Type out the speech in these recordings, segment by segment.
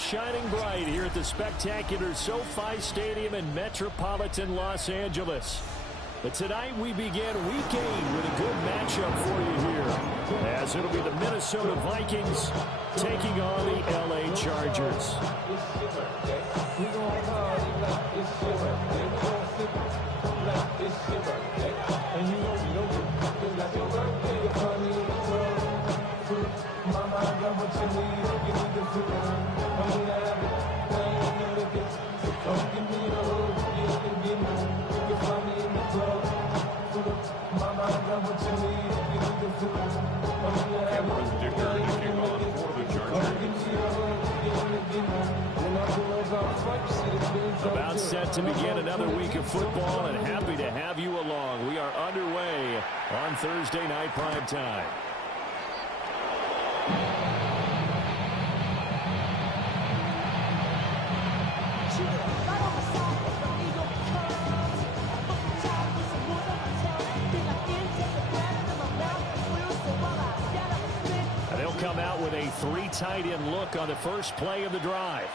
is shining bright here at the spectacular SoFi Stadium in metropolitan Los Angeles. But tonight we begin Week 8 with a good matchup for you here, as it'll be the Minnesota Vikings taking on the LA Chargers. About set to begin another week of football, and happy to have you along. We are underway on Thursday night prime time. They'll come out with a three tight end look on the first play of the drive.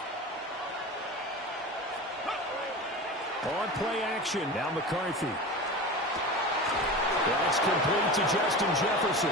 On play action, now McCarthy. That's complete to Justin Jefferson.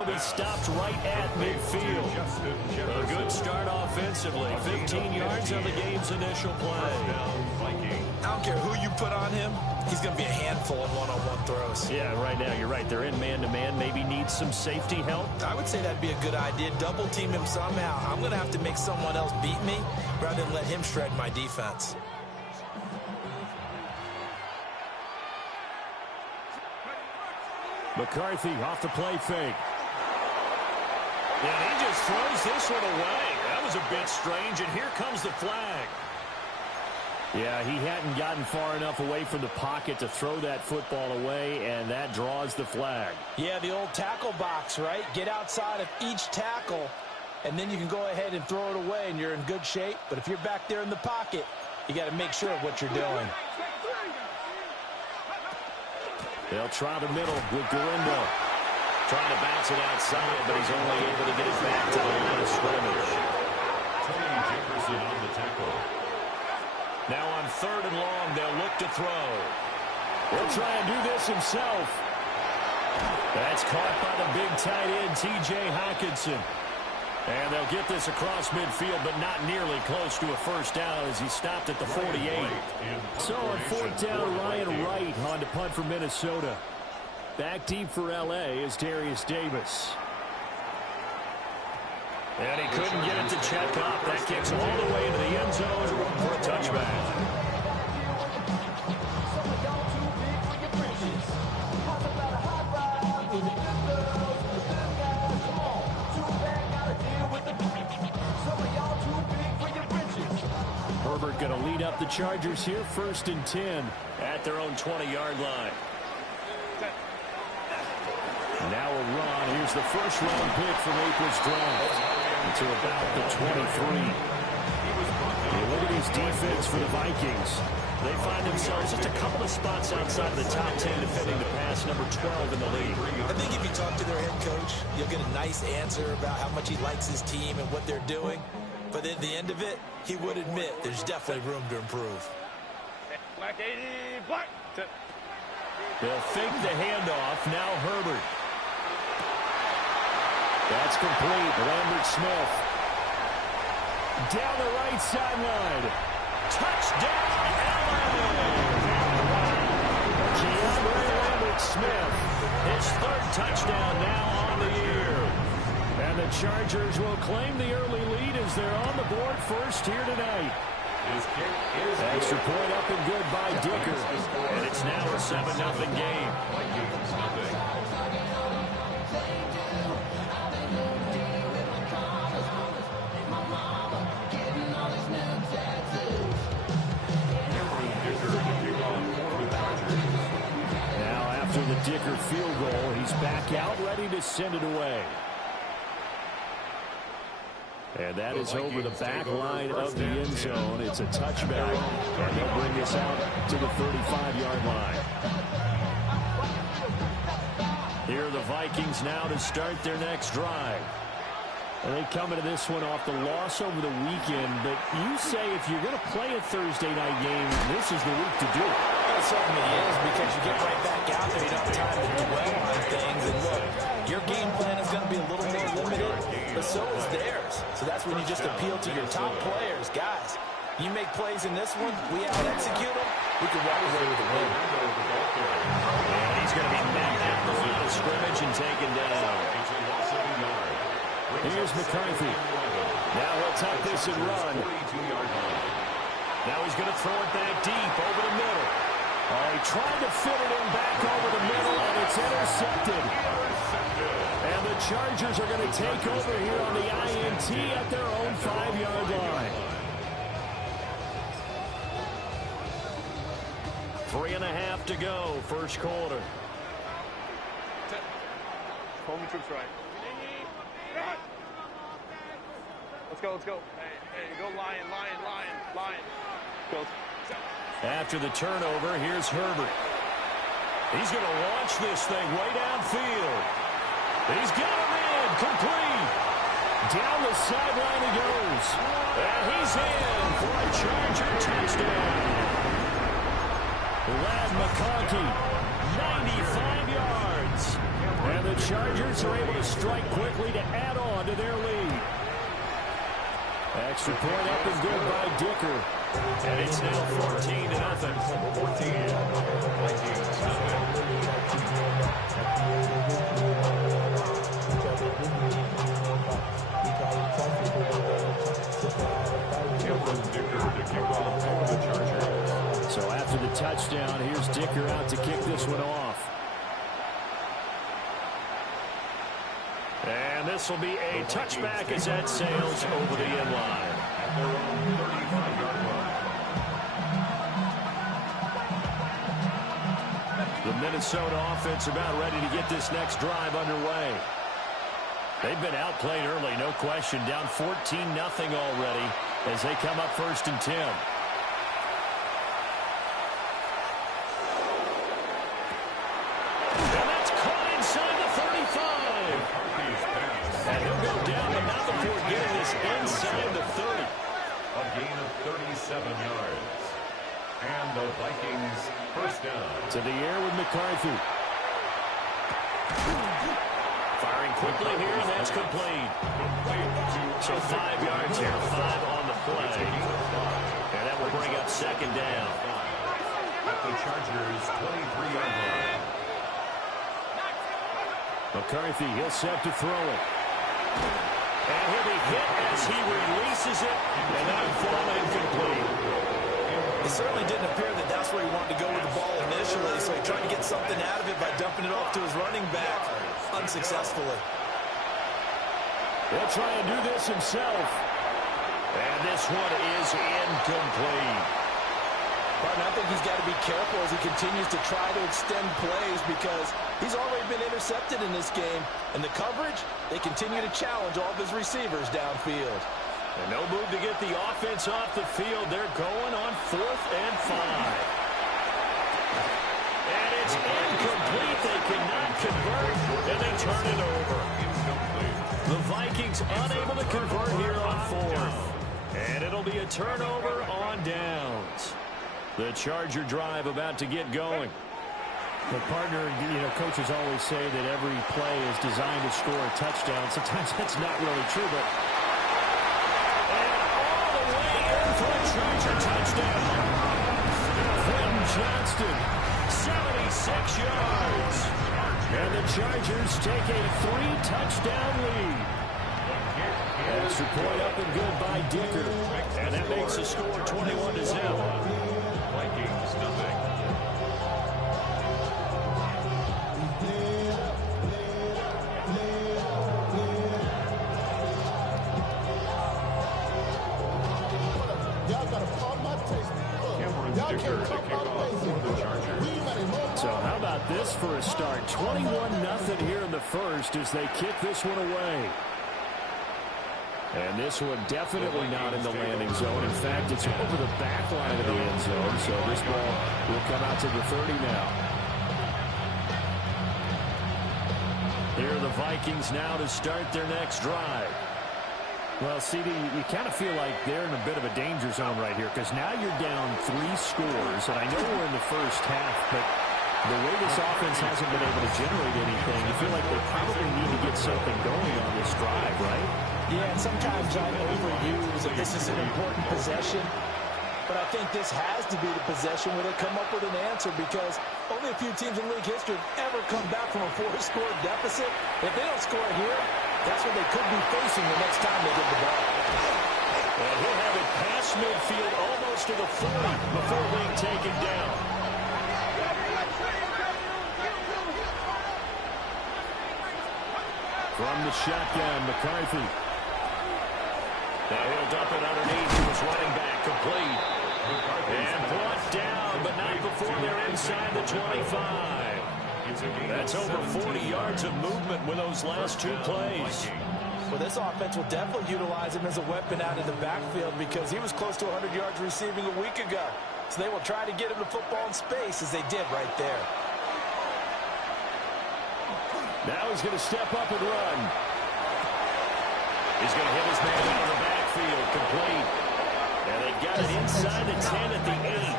And he stopped right at midfield. A good start offensively. 15 yards on the game's initial play. I don't care who you put on him. He's going to be a handful of one-on-one throws. Yeah, right now, you're right. They're in man-to-man. Maybe needs some safety help. I would say that'd be a good idea. Double team him somehow. I'm going to have to make someone else beat me rather than let him shred my defense. McCarthy off the play fake. And he just throws this one away. That was a bit strange, and here comes the flag. Yeah, he hadn't gotten far enough away from the pocket to throw that football away, and that draws the flag. Yeah, the old tackle box, right? Get outside of each tackle, and then you can go ahead and throw it away, and you're in good shape. But if you're back there in the pocket, you got to make sure of what you're doing. They'll try the middle with Garindo. Trying to bounce it outside, but he's only able to get it back to the line of scrimmage. Jefferson on the tackle. Now on 3rd and long, they'll look to throw. He'll try and do this himself. That's caught by the big tight end, T.J. Hockenson. And they'll get this across midfield, but not nearly close to a first down as he stopped at the 48. So on 4th down, Ryan Wright on to punt for Minnesota. Back deep for L.A. is Darius Davis. And he couldn't get it to check up. That kicks all the way into the end zone for a touchback. Herbert going to lead up the Chargers here, 1st and 10 at their own 20-yard line. Now a run. Here's the first-round pick from April's draft to about the 23. Hey, look at his defense for the Vikings. They find themselves just a couple of spots outside of the top 10 defending the pass, number 12 in the league. I think coach, you'll get a nice answer about how much he likes his team and what they're doing. But at the end of it, he would admit there's definitely room to improve. Black 80, black. They'll fake the handoff. Now Herbert. That's complete. Lambert Smith. Down the right sideline. Touchdown, Lambert Smith. His third touchdown now on the year. And the Chargers will claim the early lead as they're on the board first here tonight. Extra point up and good by Dicker. And it's now a 7-0 game. Now after the Dicker field goal, he's back out ready to send it away. And that is over the back line of the end zone. It's a touchback, and they'll bring this out to the 35-yard line. Here are the Vikings now to start their next drive. And they come into this one off the loss over the weekend, but you say if you're going to play a Thursday night game, this is the week to do it. It certainly is, because you get right back out there. You don't have time to dwell on things. And look, your game plan is going to be a little more limited, but so is theirs. So that's when you just appeal to your top players. Guys, you make plays in this one, we out-execute them, we can walk away with a win. And he's going to be met at the line of scrimmage and taken down. Here's McCarthy. Now he'll tuck this and run. Now he's going to throw it back deep over the middle. Oh, he tried to fit it in back over the middle, and it's intercepted. And the Chargers are going to take over here on the INT at their own 5-yard line. 3.5 to go, first quarter. Home troops right. Let's go. Hey, go Lion. Go. After the turnover, here's Herbert. He's going to launch this thing way downfield. He's got him in, complete. Down the sideline he goes. And he's in for a Charger touchdown. Lad McConkey, 95 yards. And the Chargers are able to strike quickly to add on to their lead. Extra point up and good by Dicker. And it's now 14-0. 14. So after the touchdown, here's Dicker out to kick this one off. And this will be a touchback as that sails over the end line. At their own 35-yard line. The Minnesota offense about ready to get this next drive underway. They've been outplayed early, no question. Down 14-0 already as they come up 1st and 10. And he'll go down the mountain for getting this inside the 30. A gain of 37 yards. And the Vikings first down. To the air with McCarthy. Firing quickly here, and that's complete. So 5 yards here, 5 on the play. And that will bring up 2nd down. At the Chargers' 23-yard line. McCarthy, he'll set to throw it. And he'll be hit as he releases it, and that'll fall incomplete. It certainly didn't appear that that's where he wanted to go with the ball initially, so he tried to get something out of it by dumping it off to his running back unsuccessfully. He'll try and do this himself. And this one is incomplete. Partner, I think he's got to be careful as he continues to try to extend plays because he's already been intercepted in this game. And the coverage, they continue to challenge all of his receivers downfield. And no move to get the offense off the field. They're going on 4th and 5. And it's incomplete. They cannot convert, and they turn it over. The Vikings unable to convert here on fourth. And it'll be a turnover on downs. The Charger drive about to get going. The partner, coaches always say that every play is designed to score a touchdown. Sometimes that's not really true, but... And all the way in for a Charger touchdown. Quentin Johnston, 76 yards. And the Chargers take a 3-touchdown lead. Extra point up and good by Dicker. And that makes the score 21-0. Vikings nothing. So how about this for a start? 21-0 here in the first as they kick this one away. And this one definitely not in the landing zone. In fact, it's over the back line of the end zone. So this ball will come out to the 30 now. Here are the Vikings now to start their next drive. Well, CD, you kind of feel like they're in a bit of a danger zone right here because now you're down 3 scores. And I know we're in the first half, but the way this offense hasn't been able to generate anything, you feel like they probably need to get something going on this drive, right? Yeah, and sometimes I overuse that this is an important possession. But I think this has to be the possession where they come up with an answer because only a few teams in league history have ever come back from a 4-score deficit. If they don't score here, that's what they could be facing the next time they get the ball. And he'll have it past midfield almost to the 40 before being taken down. From the shotgun, McCarthy. Now he'll dump it underneath to his running back, complete. And brought down, but not before they're inside the 25. That's over 40 yards of movement with those last 2 plays. Well, this offense will definitely utilize him as a weapon out in the backfield because he was close to 100 yards receiving a week ago. So they will try to get him the football in space as they did right there. Now he's going to step up and run. He's going to hit his man out of the backfield, complete. And they got it inside the 10 at the 8.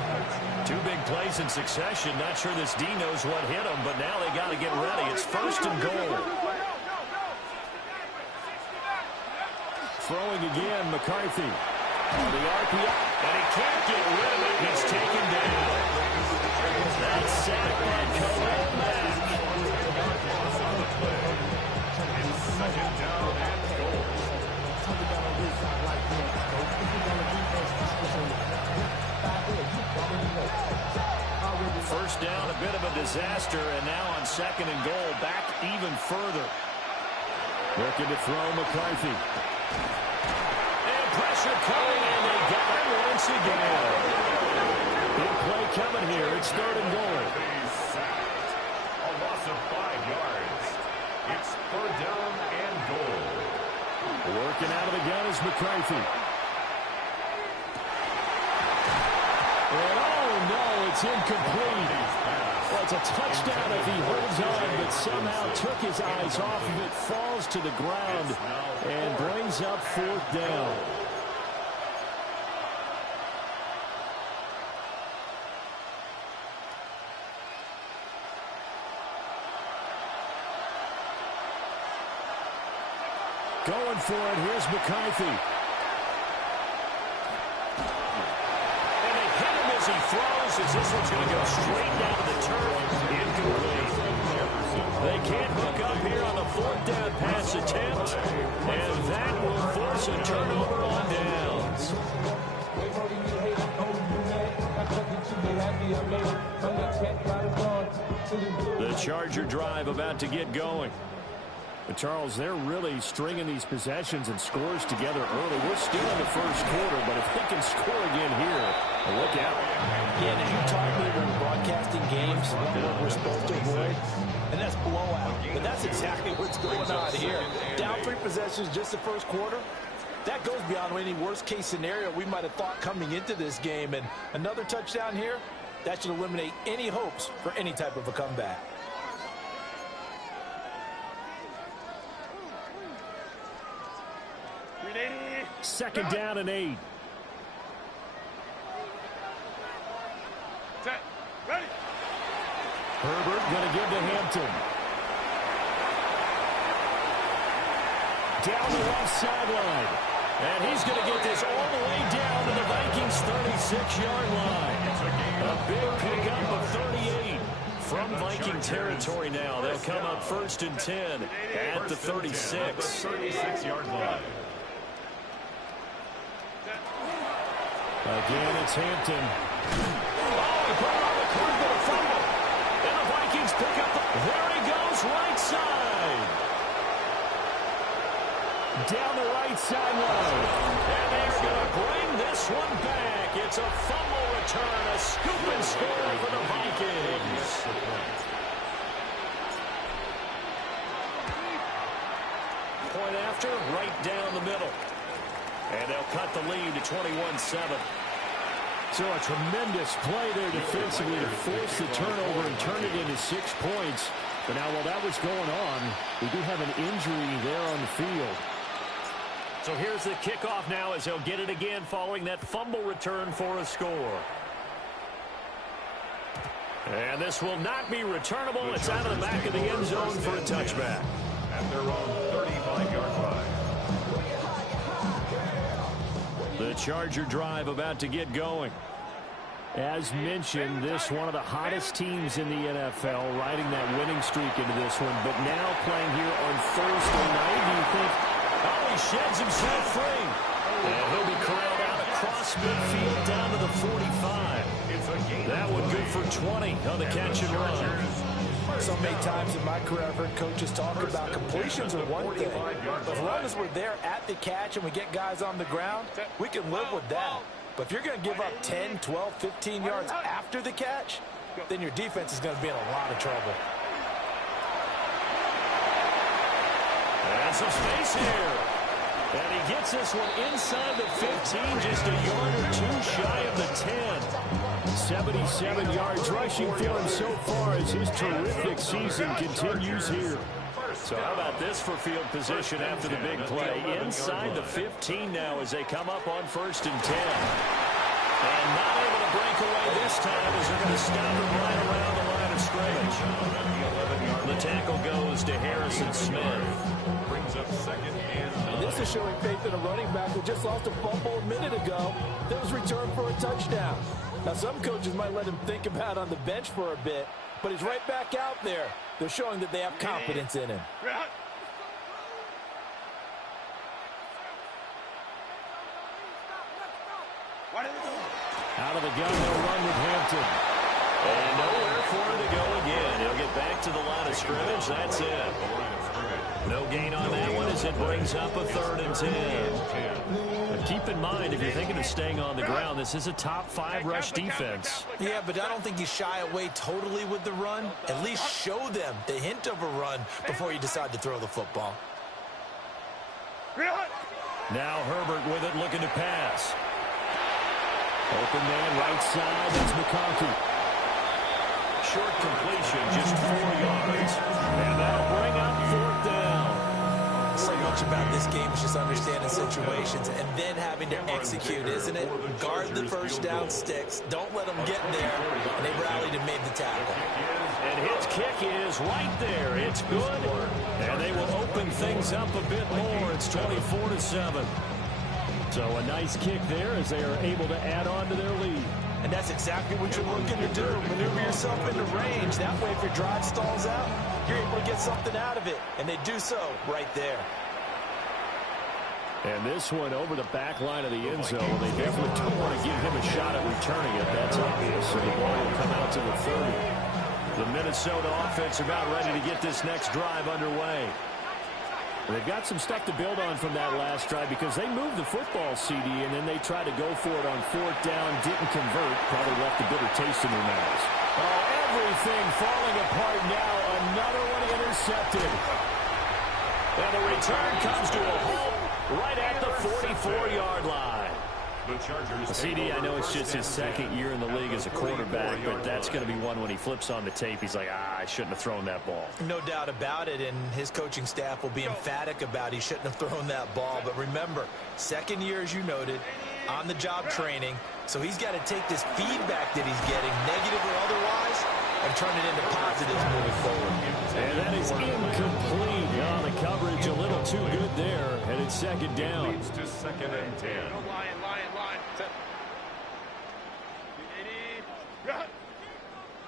2 big plays in succession. Not sure this D knows what hit him, but now they got to get ready. It's 1st and goal. Throwing again, McCarthy. The RPI. And he can't get rid of it. He's taken down. That's sacked by Khalil Mack. Second down and goal. First down, a bit of a disaster, and now on 2nd and goal, back even further. Looking to throw McCarthy. And pressure coming, and they got it once again. Big play coming here. It's 3rd and goal. A loss of 5 yards. It's 3rd down and goal. Working out of the gun is McCarthy. And oh no, it's incomplete. Well, it's a touchdown if he holds on, but somehow took his eyes off of it, falls to the ground, and brings up 4th down. Going for it, here's McCarthy. And they hit him as he throws, as this one's going to go straight down to the turf. Incomplete. They can't hook up here on the 4th down pass attempt, and that will force a turnover on downs. The Charger drive about to get going. But Charles, they're really stringing these possessions and scores together early. We're still in the first quarter, but if they can score again here, look out. Yeah, and you taught me when broadcasting games what we're supposed to avoid, and that's blowout. But that's exactly what's going on here. Down 3 possessions just the first quarter. That goes beyond any worst-case scenario we might have thought coming into this game. And another touchdown here, that should eliminate any hopes for any type of a comeback. Second down and 8. Set. Ready. Herbert going to give to Hampton. Down the left sideline. And he's going to get this all the way down to the Vikings' 36-yard line. A big pickup of 38 from Viking territory now. They'll come up 1st and 10 at the 36. 36-yard line. Again, it's Hampton. Oh, he put it on the clock with a fumble. And the Vikings pick up. There he goes, right side. Down the right sideline. And they're going to bring this one back. It's a fumble return, a scoop and score for the Vikings. Point after, right down the middle. And they'll cut the lead to 21-7. So a tremendous play there defensively to force the turnover and turn it into 6 points. But now while that was going on, we do have an injury there on the field. So here's the kickoff now as they'll get it again following that fumble return for a score. And this will not be returnable. It's out of the back of the end zone for a touchback. At their own 35-yard line. The Charger drive about to get going. As mentioned, this one of the hottest teams in the NFL, riding that winning streak into this one, but now playing here on Thursday night. Do you think, oh, he sheds himself free. And he'll be corralled out across midfield down to the 45. That one good for 20 on the catch and run. So many times in my career, I've heard coaches talk about completions are one thing. But as long as we're there at the catch and we get guys on the ground, we can live with that. But if you're going to give up 10, 12, 15 yards after the catch, then your defense is going to be in a lot of trouble. And some space here. And he gets this one inside the 15, just a yard or two shy of the 10. 77 yards rushing for him so far as his terrific season continues here. So how about this for field position after the big play? Inside the 15 now as they come up on 1st and 10. And not able to break away this time as they're going to stop him right around the line of scrimmage. The tackle goes to Harrison Smith. Brings up 2nd and 9. This is showing faith in a running back who just lost a fumble a minute ago that was returned for a touchdown. Now, some coaches might let him think about on the bench for a bit, but he's right back out there. They're showing that they have confidence in him. Out of the gun, they'll run with Hampton. And nowhere for him to go again. He'll get back to the line of scrimmage. That's it. No gain on that one as it brings up a 3rd and 10. But keep in mind, if you're thinking of staying on the ground, this is a top 5 rush defense. Yeah, but I don't think you shy away totally with the run. At least show them the hint of a run before you decide to throw the football. Now Herbert with it, looking to pass. Open man, right side, that's McConkey. Short completion, just 4 yards. And that'll bring up 4th down. So much about this game is just understanding situations and then having to execute, isn't it? Guard the first down sticks. Don't let them get there. And they rallied and made the tackle. And his kick is right there. It's good. And they will open things up a bit more. It's 24-7. So a nice kick there as they are able to add on to their lead. And that's exactly what you're looking to do. Maneuver yourself into range. That way, if your drive stalls out, you're able to get something out of it. And they do so right there. And this one over the back line of the end zone. They definitely don't want to give him a shot at returning it. That's obvious. So the ball will come out to the 30. The Minnesota offense about ready to get this next drive underway. They've got some stuff to build on from that last drive because they moved the football, CD, and then they tried to go for it on 4th down, didn't convert, probably left a bitter taste in their mouths. Oh, everything falling apart now. Another one intercepted. And the return comes to a halt right at the 44-yard line. The Chargers. CD, I know it's just his second year in the league as a quarterback, but that's going to be one when he flips on the tape. He's like, I shouldn't have thrown that ball. No doubt about it, and his coaching staff will be emphatic about he shouldn't have thrown that ball. But remember, second year, as you noted, on-the-job training, so he's got to take this feedback that he's getting, negative or otherwise, and turn it into positives moving forward. And that is incomplete. On the coverage, a little too good there, and it's second down. Leads to 2nd and 10. Lion.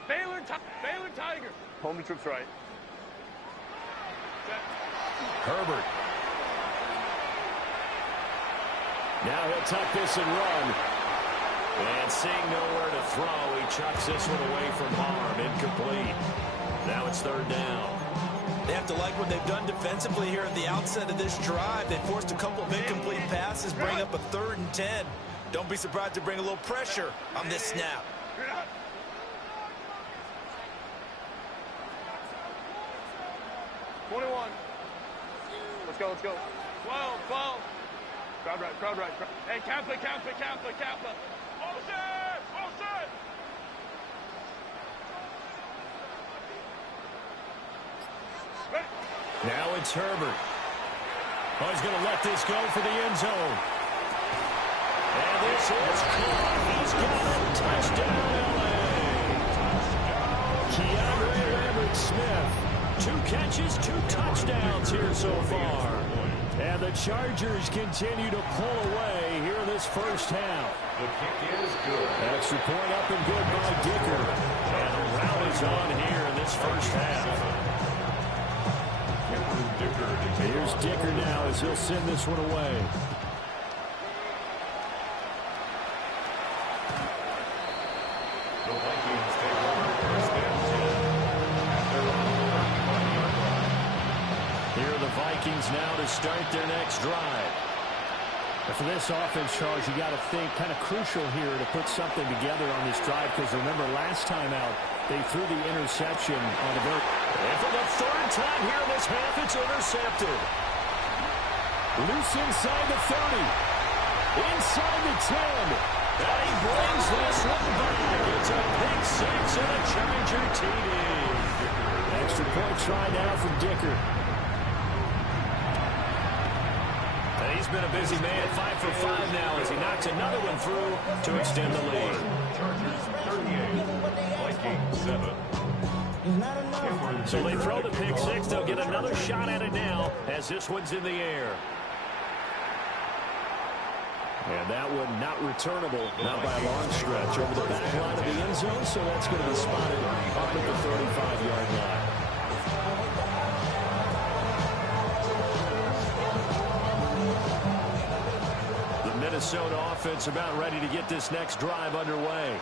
Baylor Tiger. Home to troops right. Herbert. Now he'll tuck this and run. And seeing nowhere to throw, he chucks this one away from harm. Incomplete. Now it's 3rd down. They have to like what they've done defensively here at the outset of this drive. They forced a couple of incomplete passes, bring up a 3rd and 10. Don't be surprised to bring a little pressure on this snap. 21. Let's go. 12. Crowd right. Hey, Kappa. Motion! Now it's Herbert. Oh, he's going to let this go for the end zone. And this is caught. He's got it. Touchdown, L.A. Keandre Lambert-Smith. 2 catches, 2 touchdowns here so far. And the Chargers continue to pull away here in this first half. The kick is good. Extra point up and good by Dicker. And the route is on here in this first half. Here's Dicker now as he'll send this one away. The Vikings take over 1st and 10. Here are the Vikings now to start their next drive. But for this offense, Charles, you got to think kind of crucial here to put something together on this drive, because remember last time out they threw the interception on the very. And for the 3rd time here in this half, it's intercepted. Loose inside the 30. Inside the 10. And he brings this one back. It's a pick 6 and a Charger TD. Extra point try now from Dicker. And he's been a busy man, 5 for 5 now as he knocks another one through to extend the lead. Chargers 38, Vikings 7. So they throw the pick 6. They'll get another shot at it now as this one's in the air. And that one not returnable, not by a long stretch, over the back line of the end zone, so that's going to be spotted up at the 35-yard line. The Minnesota offense about ready to get this next drive underway.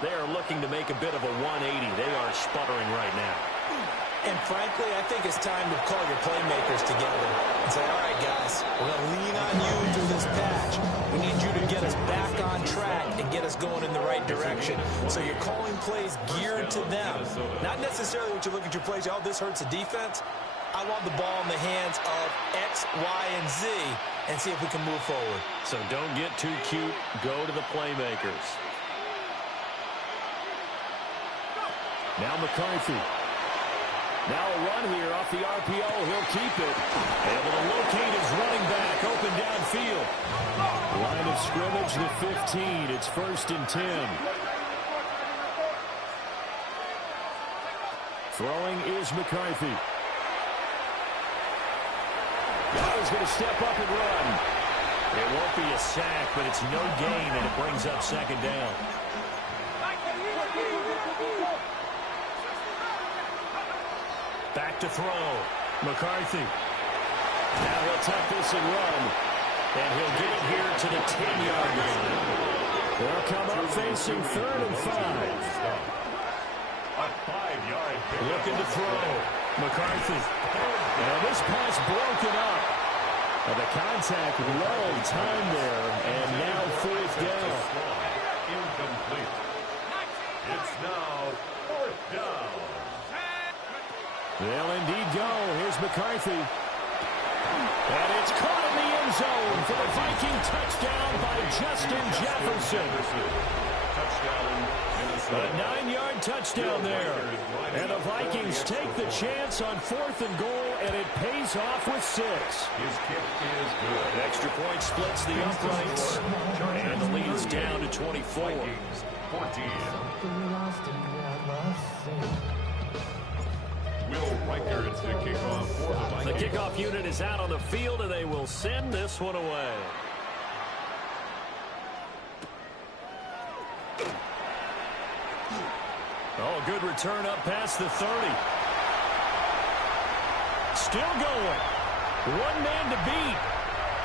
They are looking to make a bit of a 180. They are sputtering right now. And frankly, I think it's time to call your playmakers together and say, all right, guys, we're going to lean on you through this patch. We need you to get us back on track and get us going in the right direction. So you're calling plays geared to them. Not necessarily what you look at your plays, oh, this hurts the defense. I want the ball in the hands of X, Y, and Z and see if we can move forward. So don't get too cute. Go to the playmakers. Now McCarthy. Now a run here off the RPO. He'll keep it. Able to locate his running back. Open downfield. Line of scrimmage, the 15. It's 1st and 10. Throwing is McCarthy. He's going to step up and run. It won't be a sack, but it's no gain, and it brings up 2nd down. Back to throw. McCarthy. Now he'll tuck this and run. And he'll get it here to the 10-yard line. They'll come up facing 3rd and 5. A 5-yard pick. Looking to throw. McCarthy. And this pass broken up. And the contact well timed there. And now 4th down. Incomplete. It's now 4th down. They'll indeed go. Here's McCarthy. And it's caught in the end zone for the Viking touchdown by Justin Jefferson. A 9-yard touchdown there. And the Vikings take the chance on 4th and goal, and it pays off with 6. His kick is good. Extra point splits the uprights, and the lead is down to 24. Vikings 14. Will Reichert to kick off for the Vikings. The kickoff unit is out on the field, and they will send this one away. Oh, good return up past the 30. Still going. One man to beat.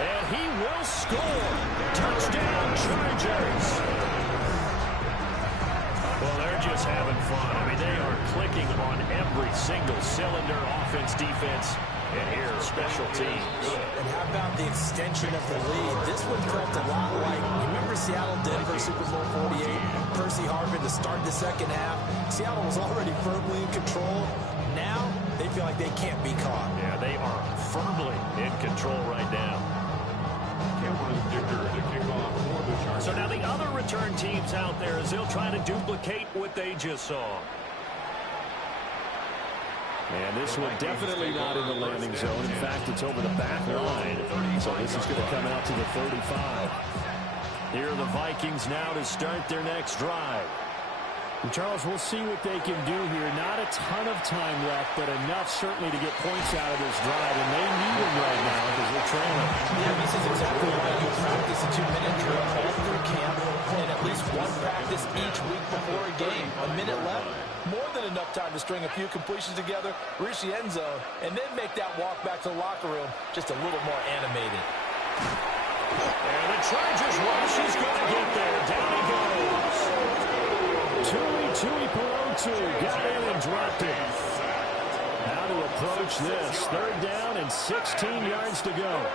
And he will score. Touchdown, Chargers. Well, they're just having fun. I mean, they are clicking on every single cylinder, offense, defense, and here, special teams. And how about the extension of the lead? This one felt a lot like, you remember Seattle-Denver Super Bowl 48? Percy Harvin to start the second half. Seattle was already firmly in control. Now, they feel like they can't be caught. Yeah, they are firmly in control right now. So now the other return teams out there as they'll try to duplicate what they just saw. And this one definitely not in the landing zone. In fact, it's over the back line. So this is going to come out to the 35. Here are the Vikings now to start their next drive. And Charles, we'll see what they can do here. Not a ton of time left, but enough certainly to get points out of this drive. And they need them right now because they're trailing. Yeah, this is exactly why you practice a 2-minute drill all through camp and at least one practice each week before a game. A minute left, more than enough time to string a few completions together, reach the end zone, and then make that walk back to the locker room just a little more animated. And the Chargers rush is going to get there. Down he goes. Tui Pelotu got in and dropped it. Now to approach this. 3rd down and 16 yards to go.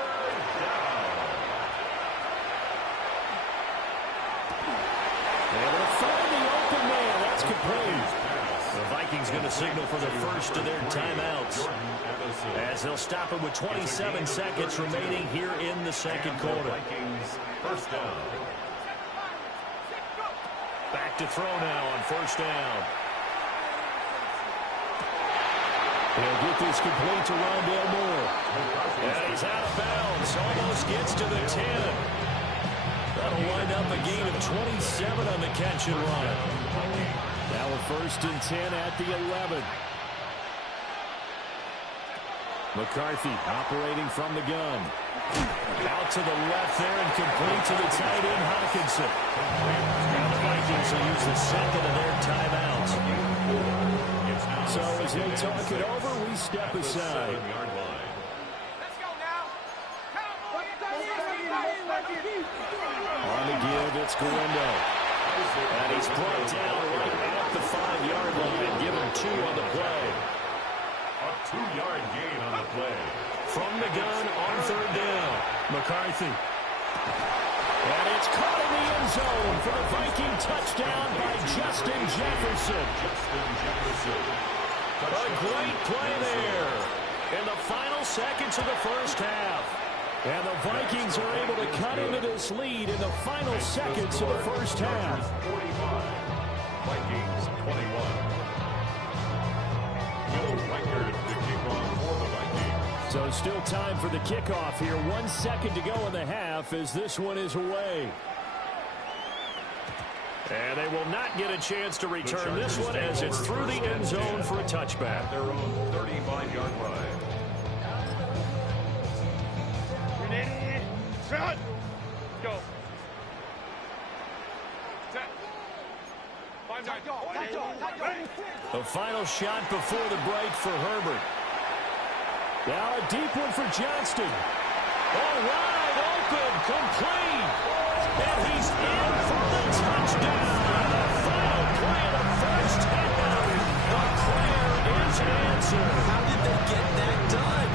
Able to find the open man. That's complete. The Vikings going to signal for the first of their timeouts as they'll stop it with 27 seconds remaining here in the second quarter. Vikings first down. Back to throw now on 1st down. He'll get this complete to Rondale Moore. And he's out of bounds. Almost gets to the 10. That'll wind up a gain of 27 on the catch and run. Now a 1st and 10 at the 11. McCarthy operating from the gun. Out to the left there and complete to the tight end, Hawkinson. Now the Vikings will use the second of their timeouts. So as they talk it over, we step aside. Let's go now. On the give, it's Galindo. And he's brought down right at the 5-yard line. Give him 2 on the play. A 2-yard gain on the play. From the gun on 3rd down. McCarthy. And it's caught in the end zone for the Viking touchdown by Justin Jefferson. A great play there in the final seconds of the first half. And the Vikings are able to cut into this lead in the final seconds of the first half. 45. Vikings 21. Will Reichert the kickoff for the Vikings. So still time for the kickoff here. 1 second to go in the half as this one is away. And they will not get a chance to return this one as it's through the end zone for a touchback. Their own 35-yard line. Shot. Go. Set. 5-9. The final shot before the break for Herbert. Now a deep one for Johnston. Oh, wide open, complete. And he's in for the touchdown. The final play of the first half. The prayer is answered. How did they get that done?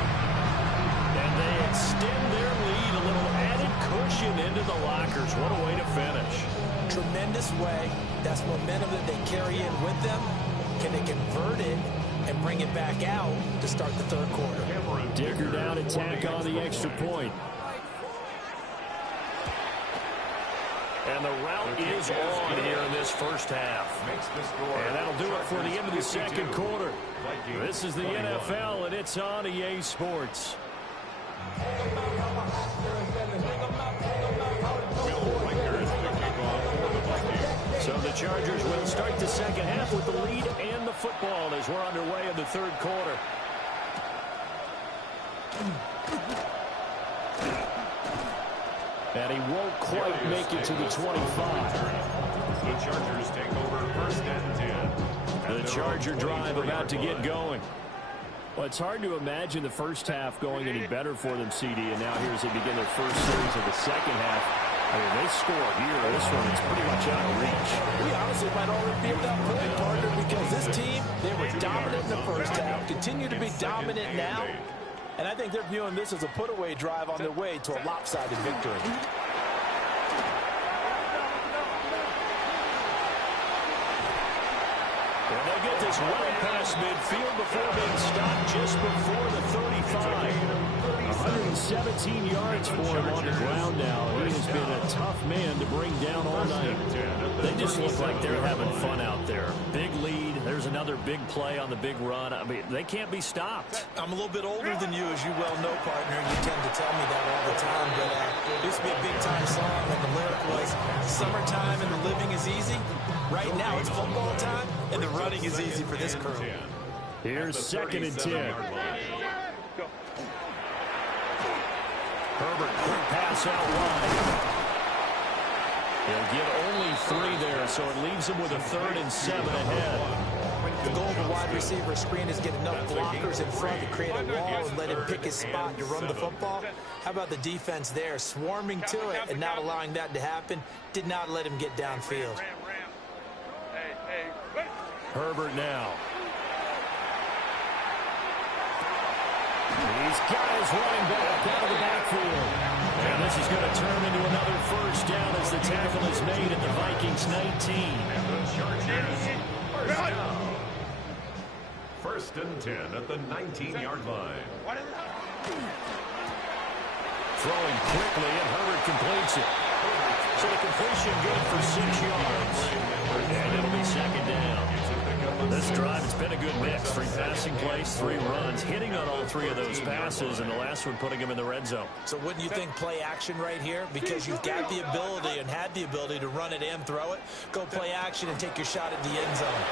And they extend their lead, a little added cushion into the lockers. What a way to finish. Tremendous way. That's momentum that they carry in with them. Can they convert it and bring it back out to start the 3rd quarter? Digger down at to tack on the extra point. And the route is on here in this first half. And that'll do it for the end of the second quarter. This is the NFL, and it's on EA Sports. So the Chargers will start the second half with the lead and the football as we're underway in the third quarter. And he won't quite make it to the 25. The Chargers take over first and 10. The Charger drive about to get going. Well, it's hard to imagine the first half going any better for them, CD, and now here as they begin their first series of the second half. I mean, they score here. This one is pretty much out of reach. We honestly might already be at that point, partner, because this team, they were dominant in the first half, continue to be dominant now, and I think they're viewing this as a put-away drive on their way to a lopsided victory. And they'll get this well past midfield before being stopped just before the 35. 117 yards for him on the ground now. He has been a tough man to bring down all night. They just look like they're having fun out there. Big lead. There's another big play on the big run. I mean, they can't be stopped. I'm a little bit older than you, as you well know, partner, and you tend to tell me that all the time, but it used to be a big-time song, and the lyric was, summertime and the living is easy. Right now, it's football time, and the running is easy for this crew. Here's second and 10. Herbert, quick pass out wide. He'll get only 3 there, so it leaves him with a 3rd and 7 ahead. The goal of a wide receiver screen is get enough blockers in front to create a wall and let him pick his spot to run the football. How about the defense there, swarming to it and not allowing that to happen? Did not let him get downfield. Herbert now. He's got his running back out of the backfield. And this is going to turn into another first down as the tackle is made at the Vikings 19. First and 10 at the 19-yard line. Throwing quickly, and Herbert completes it. So the completion good for 6 yards. And it'll be second down. This drive, it's been a good mix. 3 passing plays, 3 runs, hitting on all 3 of those passes, and the last one putting him in the red zone. So wouldn't you think play action right here? Because you've got the ability and had the ability to run it and throw it. Go play action and take your shot at the end zone.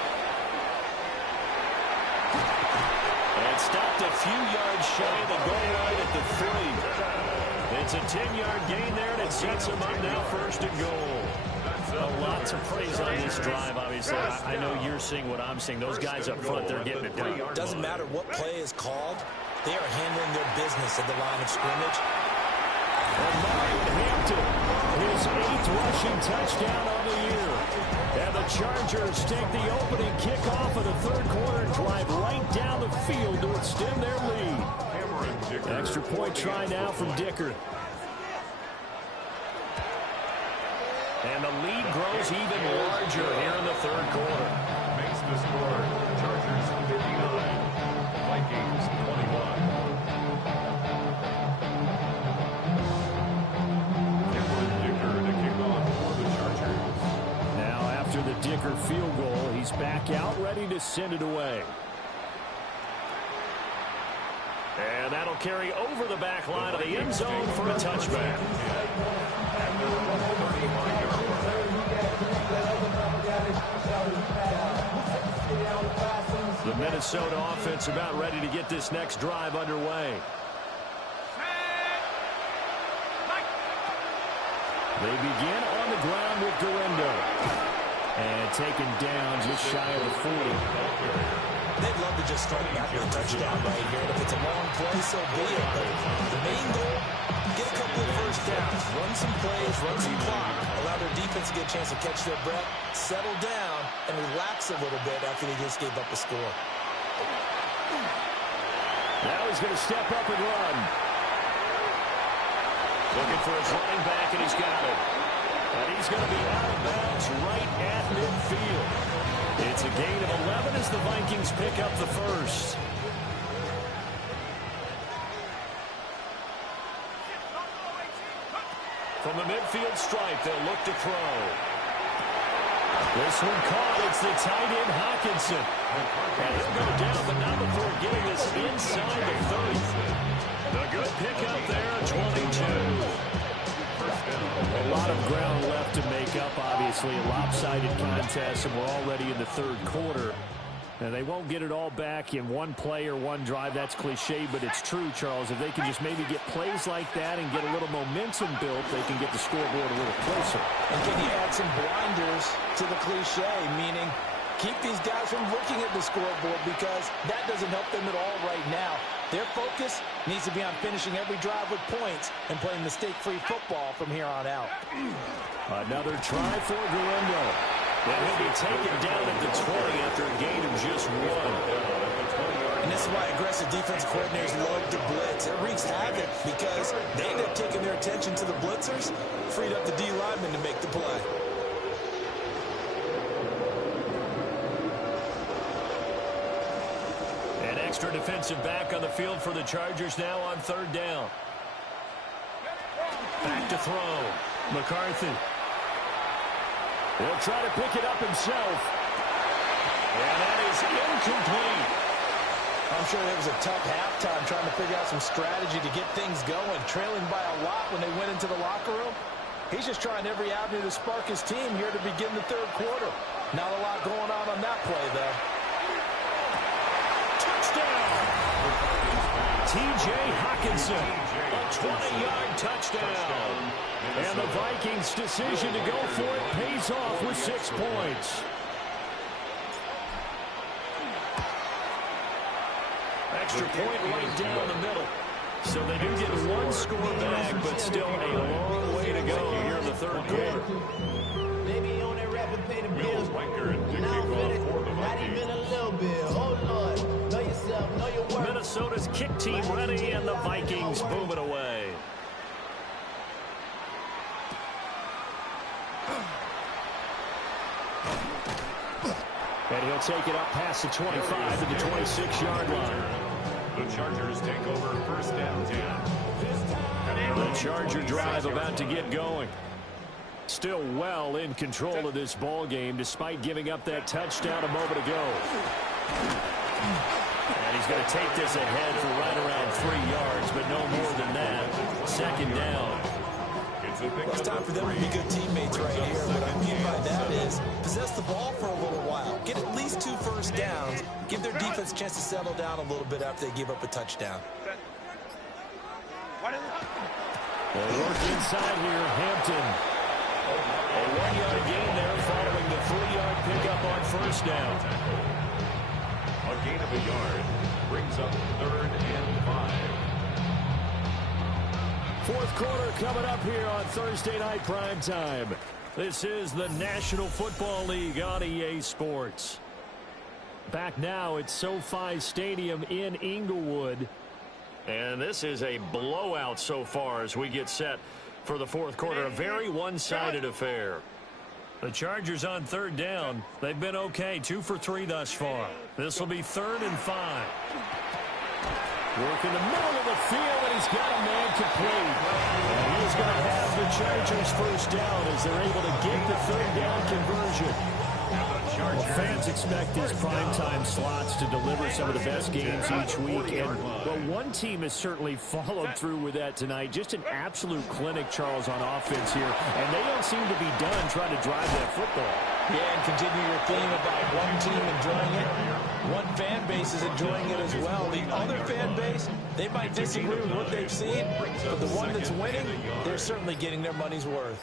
And stopped a few yards shy of the goal line at the 3. It's a 10-yard gain there, and it sets him up now first and goal. Lots of praise on this drive, obviously. I know you're seeing what I'm seeing. Those guys up front, they're getting it done. Doesn't matter what play is called. They are handling their business at the line of scrimmage. And Mario Hampton, his 8th rushing touchdown on the year. And the Chargers take the opening kickoff of the third quarter and drive right down the field to extend their lead. Extra point try now from Dicker. And the lead grows even larger here in the third quarter. Makes the score Chargers 59, Vikings 21. Dicker to kick off for the Chargers. Now after the Dicker field goal, he's back out ready to send it away. And that'll carry over the back line of the end zone for a touchback. The Minnesota offense about ready to get this next drive underway. They begin on the ground with Gurindo. And taken down just shy of the 40. They'd love to just strike back with a touchdown right here. And if it's a long play, so be it. But the main goal, get a couple of first downs, run some plays, run some clock, allow their defense to get a chance to catch their breath, settle down, and relax a little bit after they just gave up a score. Now he's going to step up and run. Looking for his running back, and he's got it. And he's going to be out of bounds right at midfield. It's a gain of 11 as the Vikings pick up the first. From the midfield stripe, they'll look to throw. This one caught. It's the tight end, Hawkinson. And he'll go down, but not before getting this inside the 30. The good pickup there, 22. A lot of ground left to make up, obviously. A lopsided contest, and we're already in the third quarter. And they won't get it all back in one play or one drive. That's cliche, but it's true, Charles. If they can just maybe get plays like that and get a little momentum built, they can get the scoreboard a little closer. And can you add some blinders to the cliche, meaning keep these guys from looking at the scoreboard, because that doesn't help them at all right now. Their focus needs to be on finishing every drive with points and playing mistake-free football from here on out. Another try for Galindo. And he'll be taken down at the 20 after a gain of just 1. And this is why aggressive defense coordinators love to blitz. It wreaks havoc because they end up taking their attention to the blitzers, freed up the D lineman to make the play. An extra defensive back on the field for the Chargers now on third down. Back to throw. McCarthy. He'll try to pick it up himself. And that is incomplete. I'm sure it was a tough halftime trying to figure out some strategy to get things going, trailing by a lot when they went into the locker room. He's just trying every avenue to spark his team here to begin the third quarter. Not a lot going on that play, though. Touchdown! T.J. Hawkinson, a 20-yard touchdown. And the Vikings' decision to go for it pays off with 6 points. Extra point right down the middle. So they do get one score back, but still a long way to go here in the third quarter. Maybe on that rapid pay the bills. Now not even a little bit. Oh, Lord. Know yourself, know your worth. Minnesota's kick team ready, and the Vikings boom it away. And he'll take it up past the 25 to the 26-yard line. The Chargers take over first down 10. The Charger drive about to get going. Still well in control of this ball game despite giving up that touchdown a moment ago. And he's going to take this ahead for right around 3 yards, but no more than that. Second down. Well, it's time for them to be good teammates right here. What I mean by that is possess the ball for a little while. Get at least 2 first downs. Give their defense a chance to settle down a little bit after they give up a touchdown. They'll work inside here. Hampton. A 1-yard gain there following the 3-yard pickup on first down. A gain of a yard brings up 3rd and 5. Fourth quarter coming up here on Thursday Night Primetime. This is the National Football League on EA Sports. Back now at SoFi Stadium in Inglewood. And this is a blowout so far as we get set for the fourth quarter. A very one-sided affair. The Chargers on third down. They've been okay. 2 for 3 thus far. This will be 3rd and 5. Work in the middle of the field, and he's got a man complete. And he is going to have the Chargers first down as they're able to get the third down conversion. Well, fans expect these primetime slots to deliver some of the best games each week. And, well, one team has certainly followed through with that tonight. Just an absolute clinic, Charles, on offense here. And they don't seem to be done trying to drive that football. Yeah, and continue your theme about one team enjoying it. One fan base is enjoying it as well. The other fan base, they might disagree with what they've seen, but the one that's winning, they're certainly getting their money's worth.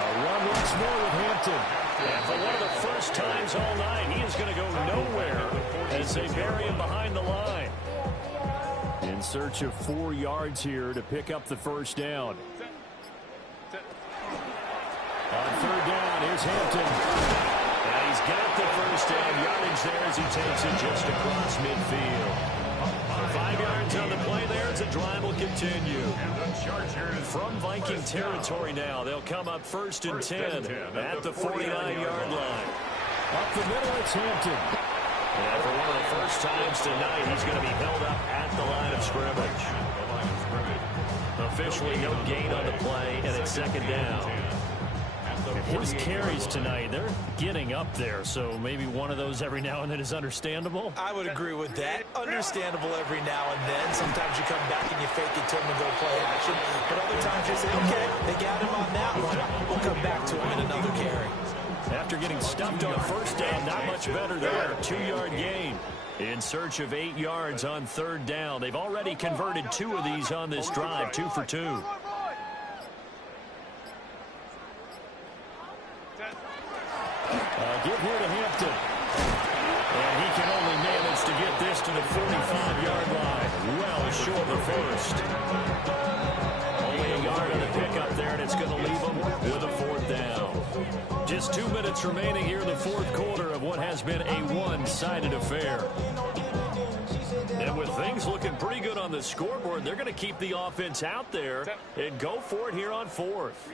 A run once more with Hampton. And for one of the first times all night, he is going to go nowhere as they bury him behind the line. In search of 4 yards here to pick up the first down. On third down, here's Hampton. And he's got the first down yardage there as he takes it just across midfield. 5 yards on the play there as the drive will continue. From Viking territory now, they'll come up 1st and 10 at the 49-yard line. Up the middle, it's Hampton. And for one of the first times tonight, he's going to be held up at the line of scrimmage. Officially no gain on the play, and it's second down. His carries tonight, they're getting up there, so maybe one of those every now and then is understandable. I would agree with that. Understandable every now and then. Sometimes you come back and you fake it to him and go play action. But other times you say, okay, they got him on that one. We'll come back to him in another carry. After getting stumped on first down, not much better there. 2-yard gain. In search of 8 yards on third down. They've already converted 2 of these on this drive, 2 for 2. Give here to Hampton. And he can only manage to get this to the 45-yard line. Well short of first. Only a yard on the pickup there, and it's going to leave them with a fourth down. Just 2 minutes remaining here in the fourth quarter of what has been a one-sided affair. And with things looking pretty good on the scoreboard, they're going to keep the offense out there and go for it here on fourth.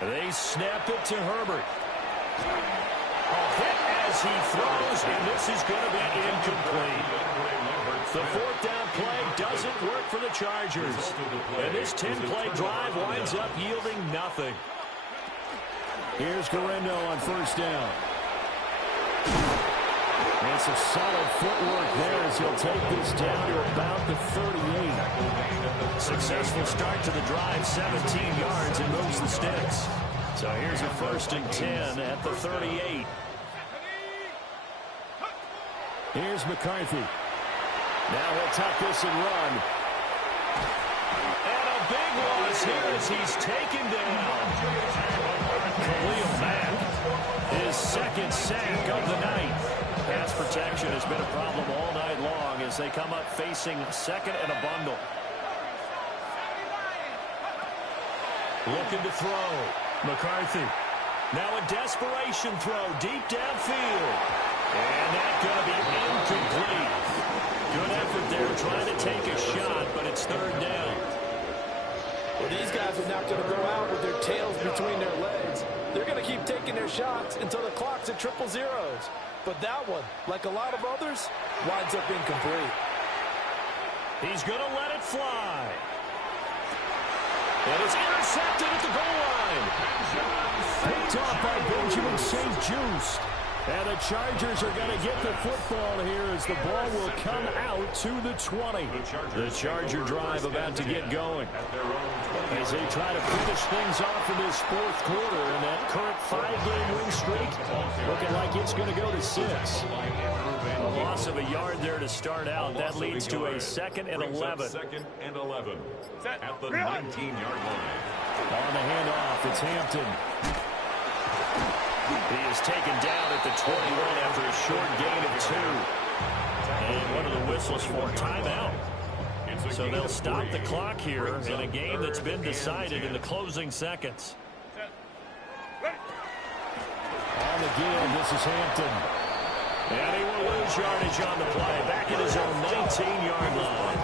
They snap it to Herbert. A hit as he throws, and this is going to be incomplete. The fourth down play doesn't work for the Chargers. And this 10-play drive winds up yielding nothing. Here's Guerrero on first down. And some solid footwork there as he'll take this down to about the 38. Successful start to the drive, 17 yards, and moves the sticks. So here's a 1st and 10 at the 38. Here's McCarthy. Now he'll tuck this and run. And a big loss here as he's taken down. Khalil Mack, his second sack of the night. Pass protection has been a problem all night long as they come up facing second and a bundle. Looking to throw. McCarthy. Now a desperation throw deep downfield. And that's going to be incomplete. Good effort there trying to take a shot, but it's third down. Well, these guys are not going to go out with their tails between their legs. They're going to keep taking their shots until the clock's at 000. But that one, like a lot of others, winds up incomplete. He's going to let it fly. And it's intercepted at the goal line. Picked off by Benjamin St. Just. And the Chargers are going to get the football here as the ball will come out to the 20. The Charger drive about to get going. As they try to finish things off in this fourth quarter, and that current 5-game win streak looking like it's going to go to 6. A loss of a yard there to start out. That leads to a 2nd and 11. 2nd and 11 at the 19-yard line. On the handoff, it's Hampton. He is taken down at the 21 after a short gain of 2. And one of the whistles for timeout. So they'll stop the clock here in a game that's been decided in the closing seconds. On the give, this is Hampton. And he will lose yardage on the play. Back at his own 19-yard line.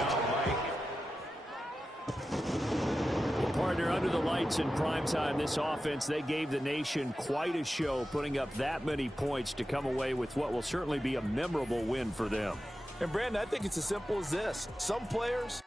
Partner, under the lights in primetime, this offense, they gave the nation quite a show, putting up that many points to come away with what will certainly be a memorable win for them. And, Brandon, I think it's as simple as this. Some players